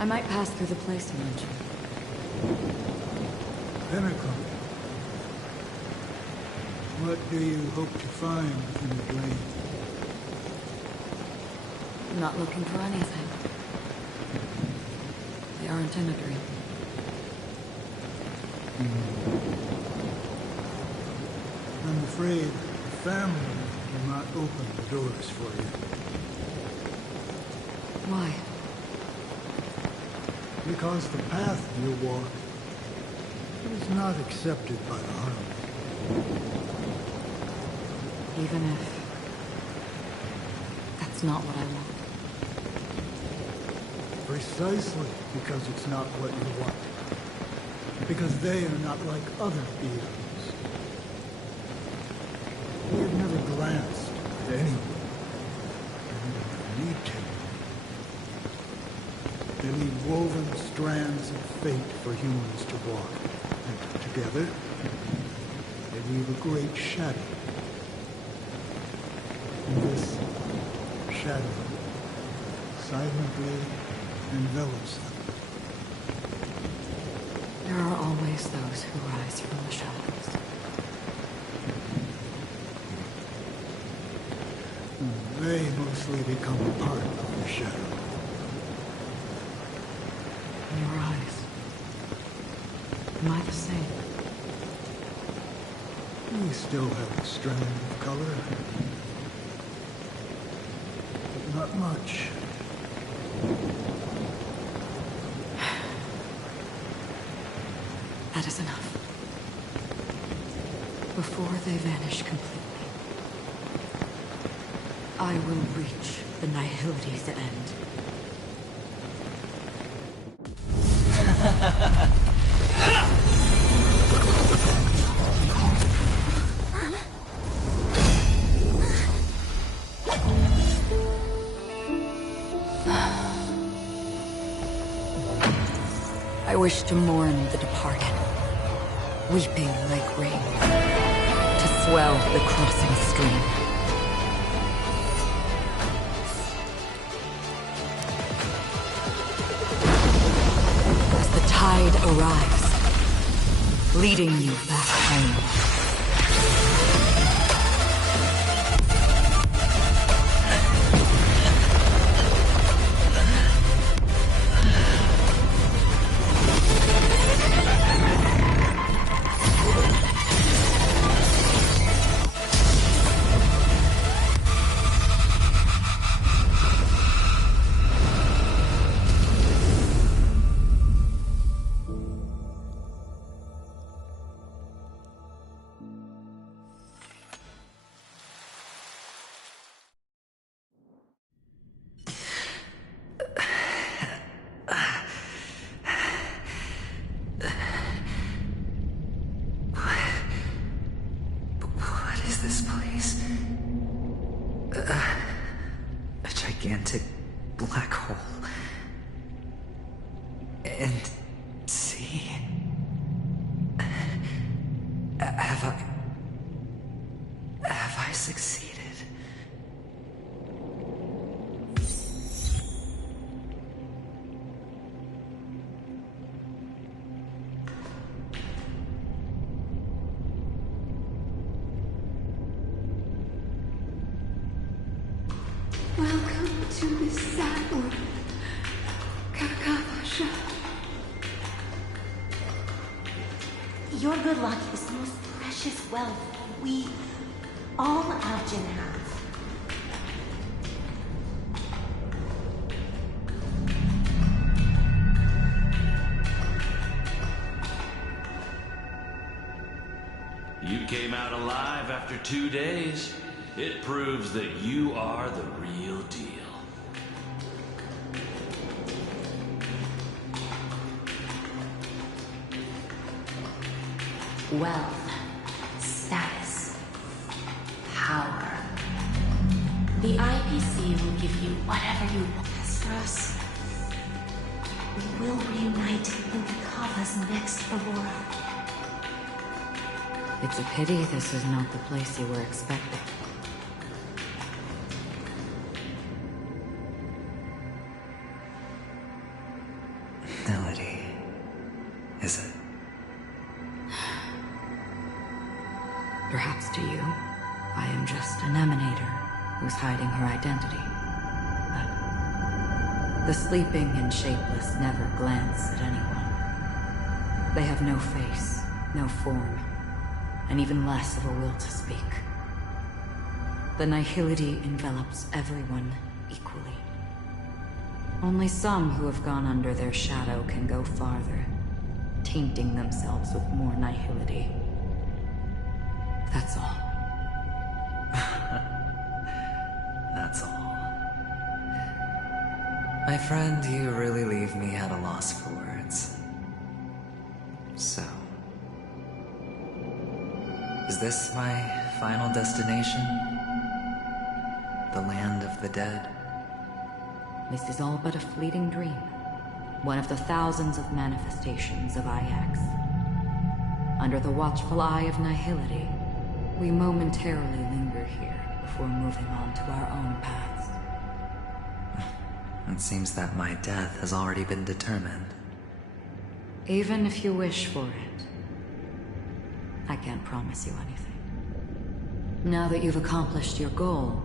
I might pass through the place you mentioned. Penacony. What do you hope to find in the drain? I'm not looking for anything. They aren't in a dream. I'm afraid the family will not open the doors for you. Why? Because the path you walk is not accepted by the Harmony. Even if... that's not what I want. Precisely because it's not what you want. Because they are not like other beings. We have never glanced at anyone. And we don't need to. They leave woven strands of fate for humans to walk. And together, they weave a great shadow. And this shadow silently envelops them. There are always those who rise from the shadows. They mostly become a part of the shadow. In your eyes. Am I the same? We still have a strand of color. But not much. That is enough. Before they vanish completely, I will reach the nihility's end. I wish to mourn the departed, weeping like rain, to swell the crossing stream. As the tide arrives, leading you back home. This place. A gigantic black hole. And see? Have I succeeded? Welcome to this sad world, Kakavasha. Your good luck is the most precious wealth we, all Algin, have. You came out alive after 2 days. It proves that you are the real deal. Wealth, status, power. The IPC will give you whatever you want. As for us, we will reunite in Kakava's next Aurora. It's a pity this is not the place you were expecting. is it? Perhaps to you, I am just an emanator who's hiding her identity. But the sleeping and shapeless never glance at anyone. They have no face, no form, and even less of a will to speak. The nihility envelops everyone equally. Only some who have gone under their shadow can go farther, tainting themselves with more nihility. That's all. That's all. My friend, you really leave me at a loss for words. So, is this my final destination? The land of the dead? This is all but a fleeting dream. One of the thousands of manifestations of IX. Under the watchful eye of nihility, we momentarily linger here before moving on to our own paths. It seems that my death has already been determined. Even if you wish for it, I can't promise you anything. Now that you've accomplished your goal,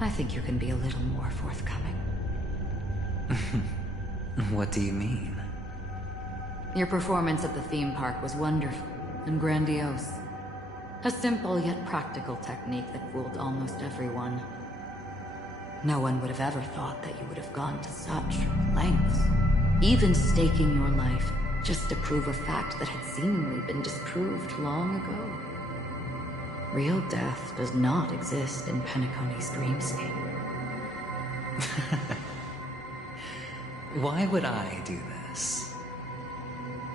I think you can be a little more forthcoming. What do you mean? Your performance at the theme park was wonderful and grandiose. A simple yet practical technique that fooled almost everyone. No one would have ever thought that you would have gone to such lengths, even staking your life just to prove a fact that had seemingly been disproved long ago. Real death does not exist in Penacony's dreamscape. Why would I do this?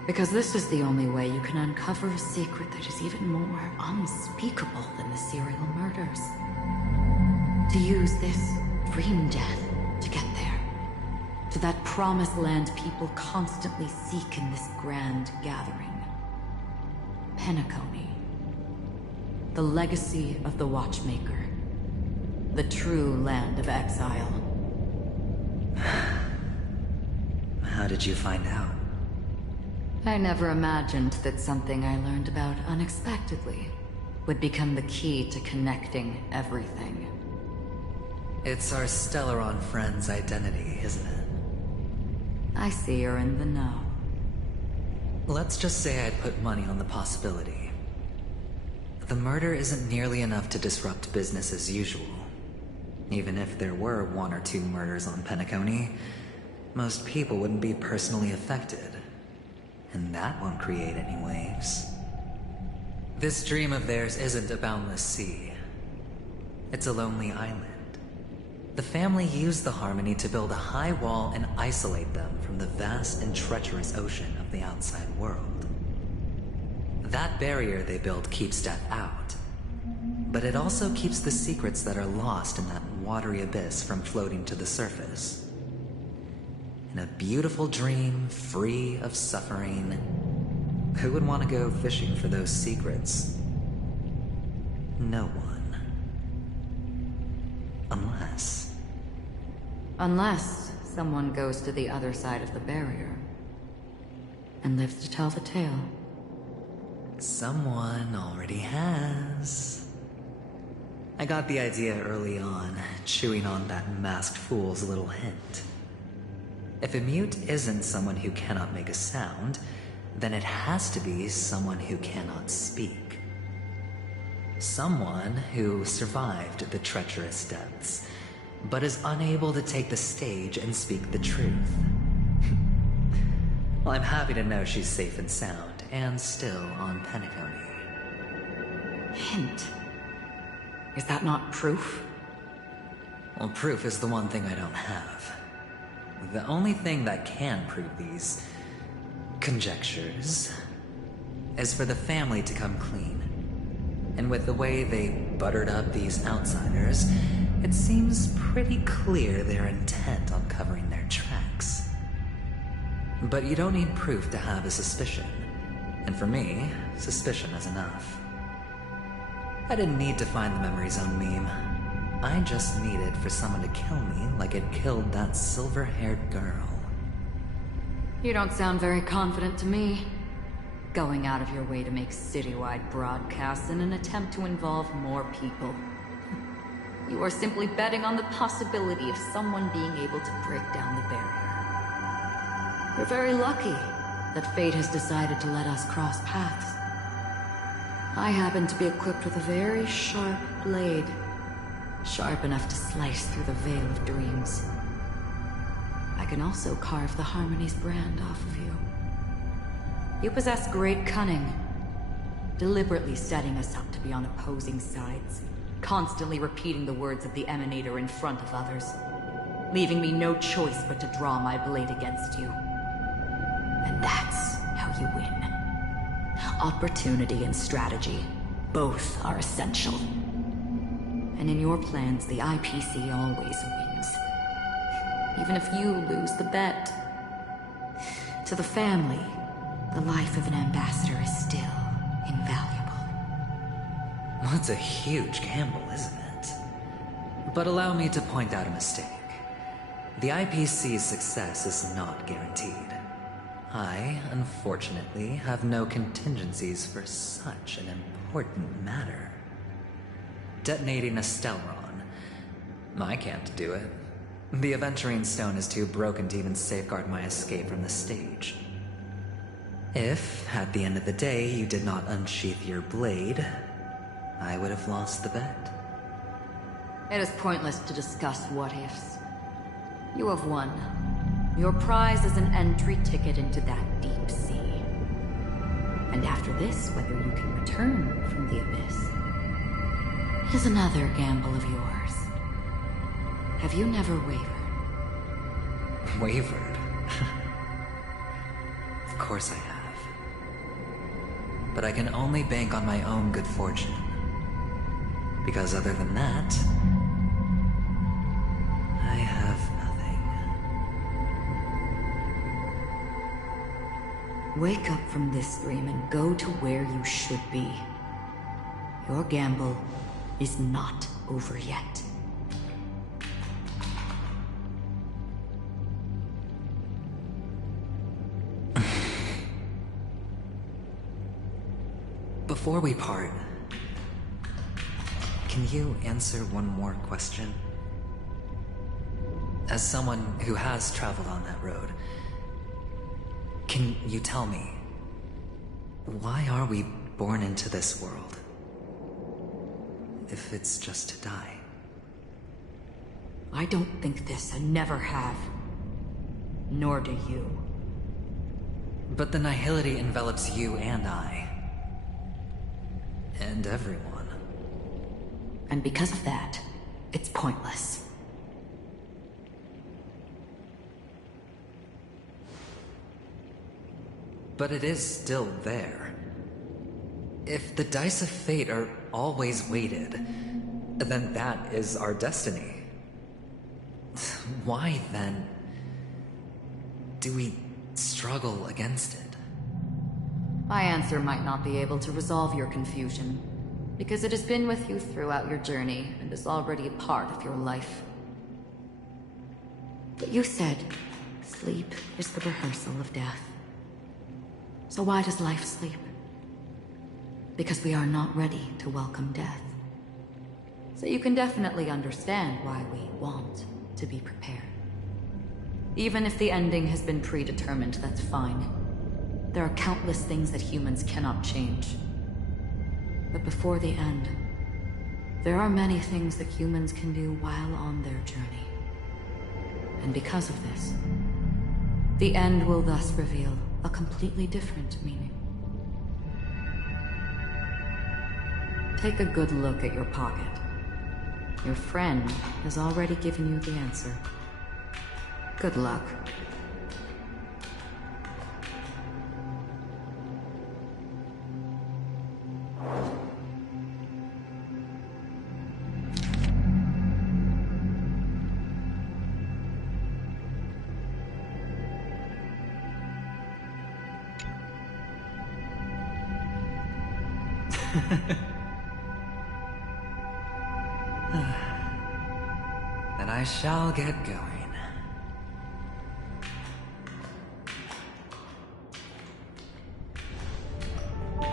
Because this is the only way you can uncover a secret that is even more unspeakable than the serial murders. To use this dream death to get there. To that promised land people constantly seek in this grand gathering. Penacony. The legacy of the Watchmaker. The true land of exile. How did you find out? I never imagined that something I learned about unexpectedly would become the key to connecting everything. It's our Stellaron friend's identity, isn't it? I see you're in the know. Let's just say I'd put money on the possibility. The murder isn't nearly enough to disrupt business as usual. Even if there were 1 or 2 murders on Penacony, most people wouldn't be personally affected. And that won't create any waves. This dream of theirs isn't a boundless sea. It's a lonely island. The family used the Harmony to build a high wall and isolate them from the vast and treacherous ocean of the outside world. That barrier they built keeps death out. But it also keeps the secrets that are lost in that watery abyss from floating to the surface. In a beautiful dream, free of suffering, who would want to go fishing for those secrets? No one. Unless someone goes to the other side of the barrier and lives to tell the tale. Someone already has. I got the idea early on, chewing on that masked fool's little hint. If a mute isn't someone who cannot make a sound, then it has to be someone who cannot speak. Someone who survived the treacherous depths, but is unable to take the stage and speak the truth. Well, I'm happy to know she's safe and sound, and still on Penacony. Hint. Is that not proof? Well, proof is the one thing I don't have. The only thing that can prove these conjectures is for the family to come clean. And with the way they buttered up these outsiders, it seems pretty clear they're intent on covering their tracks. But you don't need proof to have a suspicion. And for me, suspicion is enough. I didn't need to find the Memory Zone meme. I just needed for someone to kill me like it killed that silver-haired girl. You don't sound very confident to me. Going out of your way to make citywide broadcasts in an attempt to involve more people. You are simply betting on the possibility of someone being able to break down the barrier. You're very lucky that fate has decided to let us cross paths. I happen to be equipped with a very sharp blade. Sharp enough to slice through the veil of dreams. I can also carve the Harmony's brand off of you. You possess great cunning, deliberately setting us up to be on opposing sides, constantly repeating the words of the Emanator in front of others, leaving me no choice but to draw my blade against you. And that's how you win. Opportunity and strategy, both are essential. And in your plans, the IPC always wins. Even if you lose the bet. To the family, the life of an ambassador is still invaluable. That's a huge gamble, isn't it? But allow me to point out a mistake. The IPC's success is not guaranteed. I, unfortunately, have no contingencies for such an important matter. Detonating a Stellaron. I can't do it. The Aventurin stone is too broken to even safeguard my escape from the stage. If, at the end of the day, you did not unsheath your blade, I would have lost the bet. It is pointless to discuss what-ifs. You have won. Your prize is an entry ticket into that deep sea. And after this, whether you can return from the abyss is another gamble of yours. Have you never wavered? Wavered? Of course I have. But I can only bank on my own good fortune. Because other than that, I have nothing. Wake up from this dream and go to where you should be. Your gamble is not over yet. Before we part, can you answer one more question? As someone who has traveled on that road, can you tell me, why are we born into this world? If it's just to die. I don't think this and never have. Nor do you. But the nihility envelops you and I. And everyone. And because of that, it's pointless. But it is still there. If the dice of fate are always weighted, then that is our destiny. Why, then, do we struggle against it? My answer might not be able to resolve your confusion, because it has been with you throughout your journey and is already a part of your life. But you said, sleep is the rehearsal of death. So why does life sleep? Because we are not ready to welcome death. So you can definitely understand why we want to be prepared. Even if the ending has been predetermined, that's fine. There are countless things that humans cannot change. But before the end, there are many things that humans can do while on their journey. And because of this, the end will thus reveal a completely different meaning. Take a good look at your pocket. Your friend has already given you the answer. Good luck. Then I shall get going.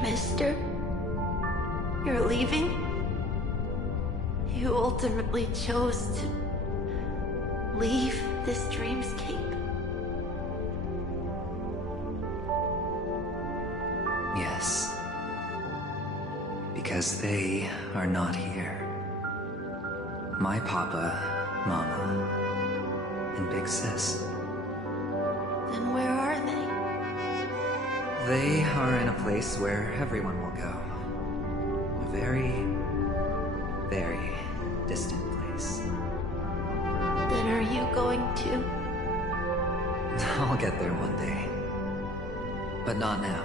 Mister? You're leaving? You ultimately chose to leave this dreamscape? Yes. Because they are not here. My papa, mama, and big sis. Then where are they? They are in a place where everyone will go. A very, very distant place. Then are you going to? I'll get there one day. But not now.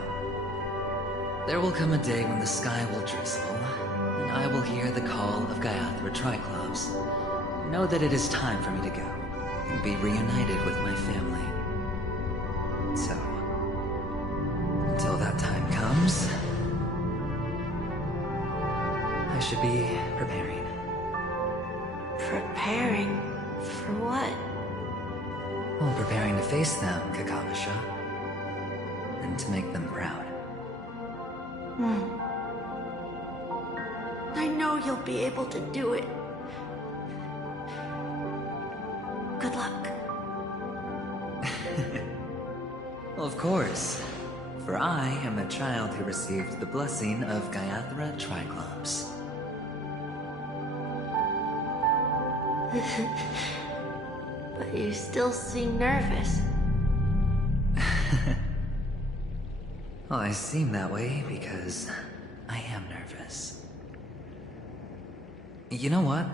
There will come a day when the sky will drizzle, and I will hear the call of Gaiathra Triclops. Know that it is time for me to go, and be reunited with my family. So, until that time comes, I should be preparing. Preparing? For what? Well, preparing to face them, Kakavasha. And to make them proud. I know you'll be able to do it. Good luck. Of course. For I am the child who received the blessing of Gaiathra Triclops. But you still seem nervous. Well, I seem that way because I am nervous. You know what?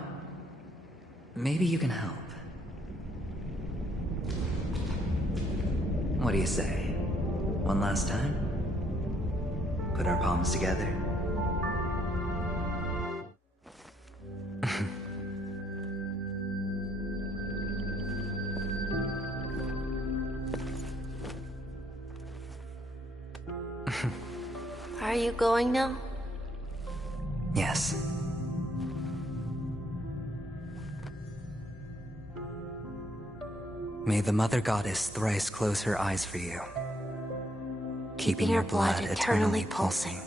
Maybe you can help. What do you say? One last time? Put our palms together? Are you going now? Yes. May the Mother Goddess thrice close her eyes for you, keeping your blood eternally pulsing.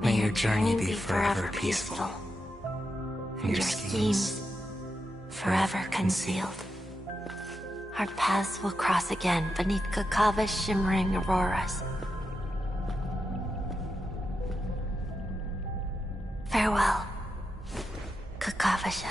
May your journey be forever peaceful, and your schemes forever concealed. Our paths will cross again beneath Kakava's shimmering auroras. Farewell, Kakavasha.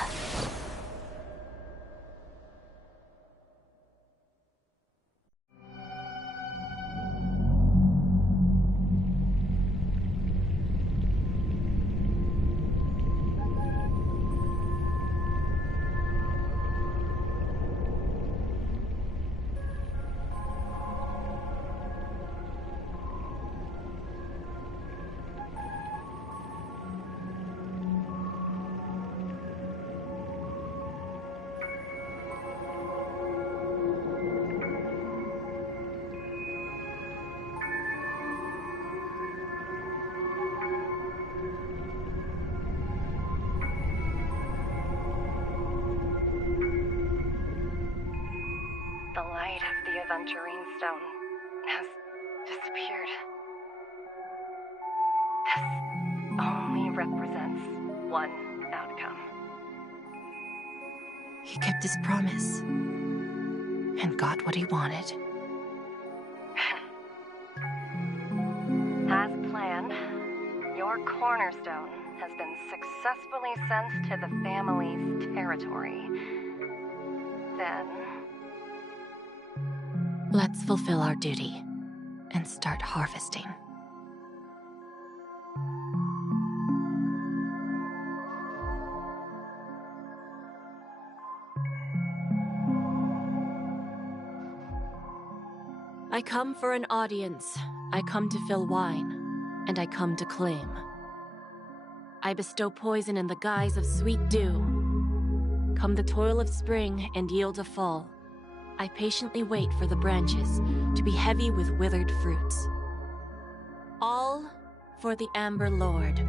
The light of the Aventurin stone has disappeared. This only represents one outcome. He kept his promise. And got what he wanted. As planned, your cornerstone has been successfully sent to the family's territory. Then... let's fulfill our duty and start harvesting. I come for an audience. I come to fill wine, and I come to claim. I bestow poison in the guise of sweet dew. Come the toil of spring and yield a fall. I patiently wait for the branches to be heavy with withered fruits. All for the Amber Lord.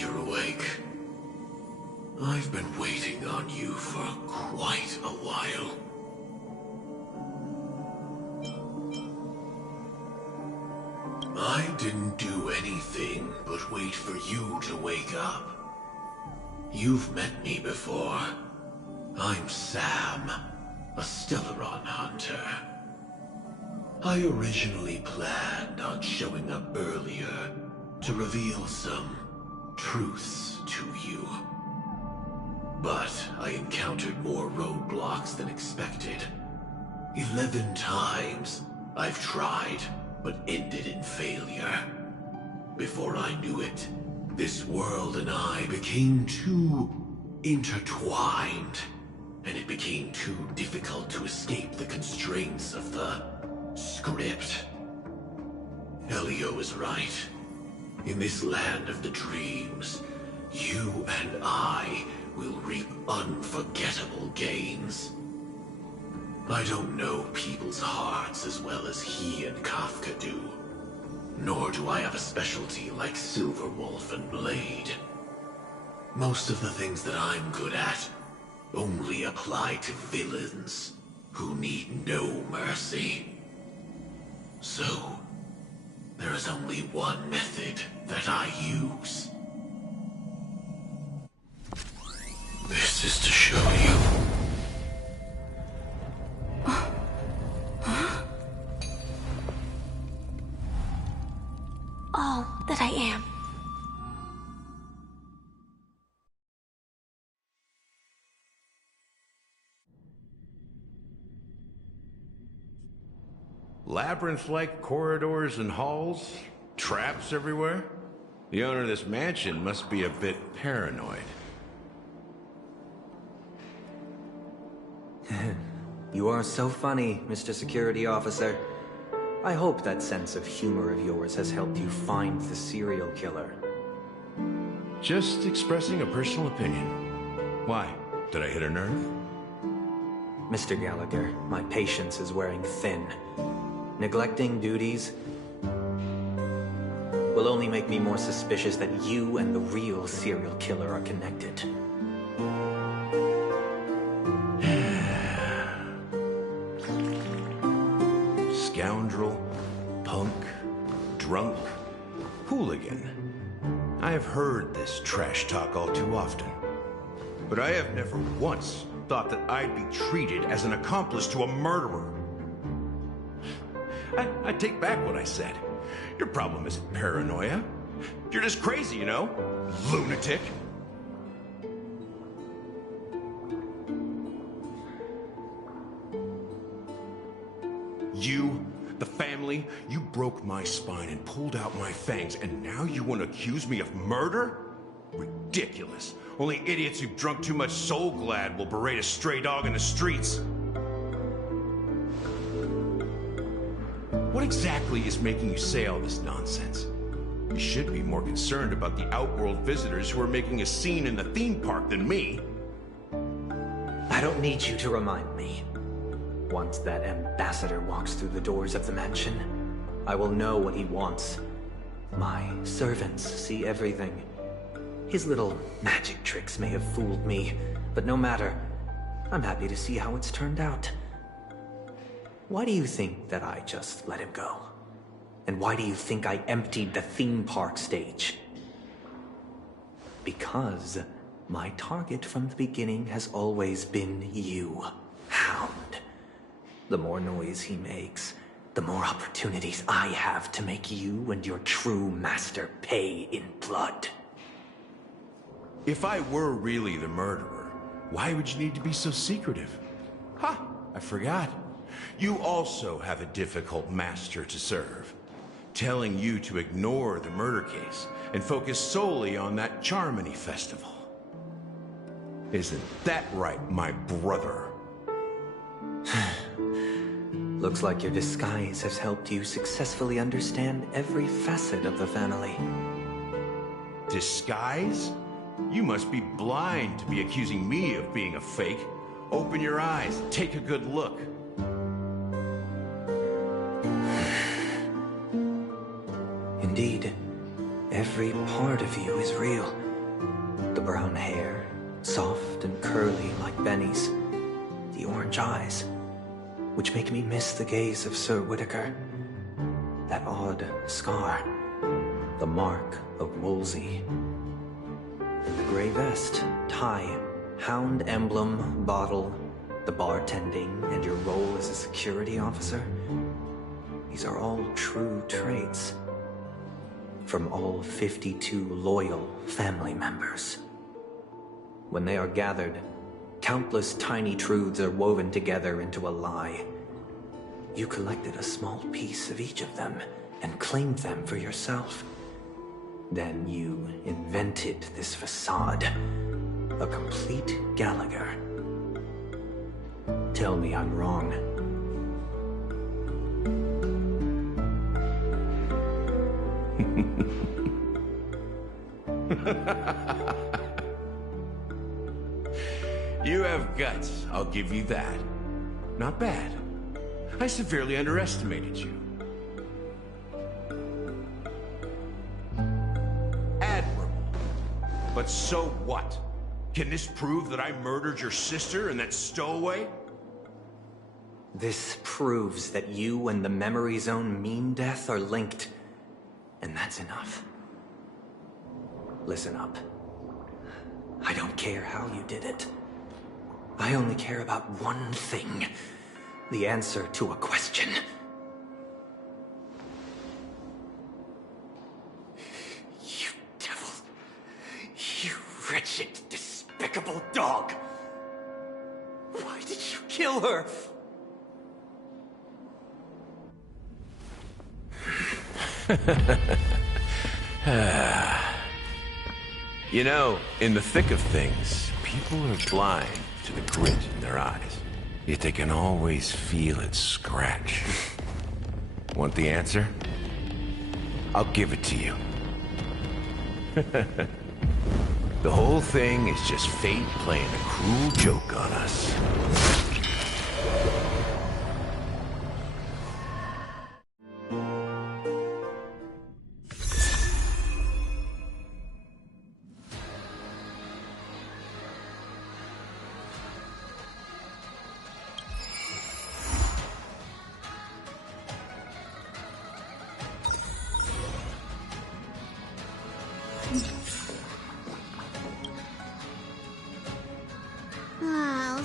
you're awake. I've been waiting on you for quite a while. I didn't do anything but wait for you to wake up. You've met me before. I'm Sam, a Stellaron hunter. I originally planned on showing up earlier to reveal some truths to you. But I encountered more roadblocks than expected. 11 times I've tried, but ended in failure. Before I knew it, this world and I became too intertwined, and it became too difficult to escape the constraints of the script. Elio is right. In this land of the dreams, you and I will reap unforgettable gains. I don't know people's hearts as well as he and Kafka do. Nor do I have a specialty like Silverwolf and Blade. Most of the things that I'm good at only apply to villains who need no mercy. So, there is only one method that I use. This is to show you. All that I am. Labyrinth-like corridors and halls? Traps everywhere? The owner of this mansion must be a bit paranoid. You are so funny, Mr. Security Officer. I hope that sense of humor of yours has helped you find the serial killer. Just expressing a personal opinion. Why? Did I hit a nerve? Mr. Gallagher, my patience is wearing thin. Neglecting duties will only make me more suspicious that you and the real serial killer are connected. Scoundrel, punk, drunk, hooligan. I have heard this trash talk all too often. But I have never once thought that I'd be treated as an accomplice to a murderer. I take back what I said. Your problem isn't paranoia. You're just crazy, you know? Lunatic. You, the family, you broke my spine and pulled out my fangs, and now you want to accuse me of murder? Ridiculous. Only idiots who've drunk too much Soul Glad will berate a stray dog in the streets. What exactly is making you say all this nonsense? You should be more concerned about the Outworld visitors who are making a scene in the theme park than me. I don't need you to remind me. Once that ambassador walks through the doors of the mansion, I will know what he wants. My servants see everything. His little magic tricks may have fooled me, but no matter. I'm happy to see how it's turned out. Why do you think that I just let him go? And why do you think I emptied the theme park stage? Because my target from the beginning has always been you, Hound. The more noise he makes, the more opportunities I have to make you and your true master pay in blood. If I were really the murderer, why would you need to be so secretive? Ha! I forgot. You also have a difficult master to serve, telling you to ignore the murder case and focus solely on that Charmony festival. Isn't that right, my brother? Looks like your disguise has helped you successfully understand every facet of the family. Disguise? You must be blind to be accusing me of being a fake. Open your eyes, take a good look. Indeed, every part of you is real. The brown hair, soft and curly like Benny's. The orange eyes, which make me miss the gaze of Sir Whitaker. That odd scar, the mark of Wolsey. And the gray vest, tie, hound emblem, bottle, the bartending, and your role as a security officer. These are all true traits. From all 52 loyal family members. When they are gathered, countless tiny truths are woven together into a lie. You collected a small piece of each of them and claimed them for yourself. Then you invented this facade, a complete Gallagher. Tell me I'm wrong. You have guts, I'll give you that. Not bad. I severely underestimated you. Admirable. But so what? Can this prove that I murdered your sister and that stowaway? This proves that you and the Memory Zone Mean Death are linked. And that's enough. Listen up. I don't care how you did it. I only care about one thing. The answer to a question. You devil. You wretched, despicable dog. Why did you kill her? You know, in the thick of things, people are blind to the grit in their eyes. Yet they can always feel it scratch. Want the answer? I'll give it to you. The whole thing is just fate playing a cruel joke on us. Oh,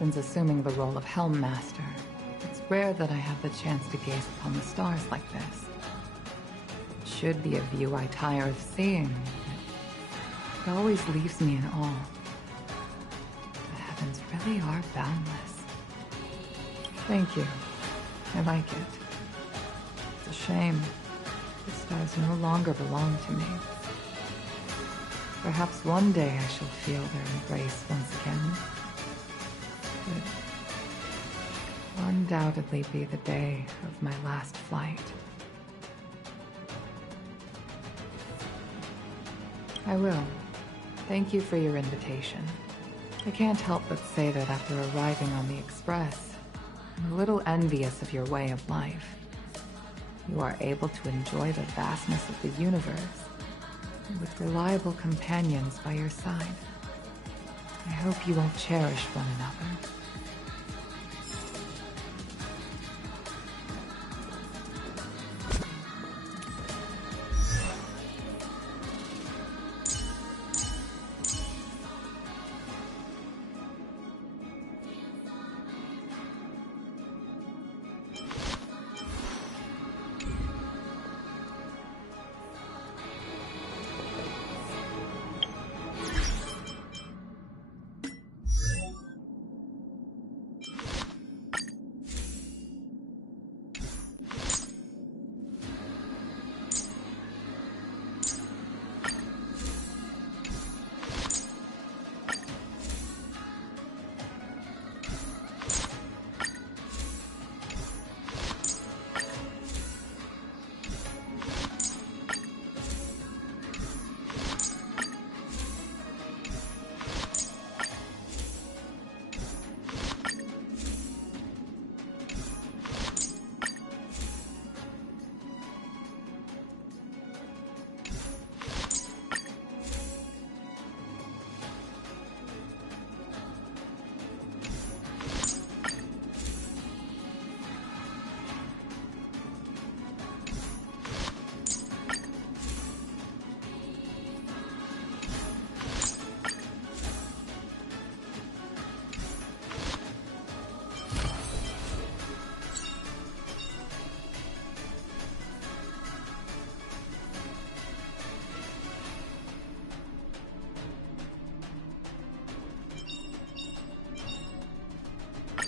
Since assuming the role of Helm Master, it's rare that I have the chance to gaze upon the stars like this. It should be a view I tire of seeing. It always leaves me in awe. The heavens really are boundless. Thank you. I like it. It's a shame. The stars no longer belong to me. Perhaps one day I shall feel their embrace once again. It will undoubtedly be the day of my last flight. I will. Thank you for your invitation. I can't help but say that after arriving on the Express, I'm a little envious of your way of life. You are able to enjoy the vastness of the universe, with reliable companions by your side. I hope you will cherish one another.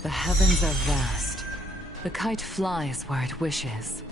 The heavens are vast. The kite flies where it wishes.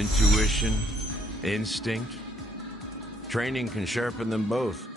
Intuition, instinct. Training can sharpen them both.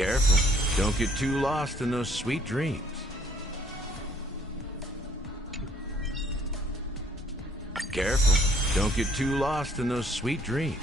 Careful. Don't get too lost in those sweet dreams. Careful. Don't get too lost in those sweet dreams.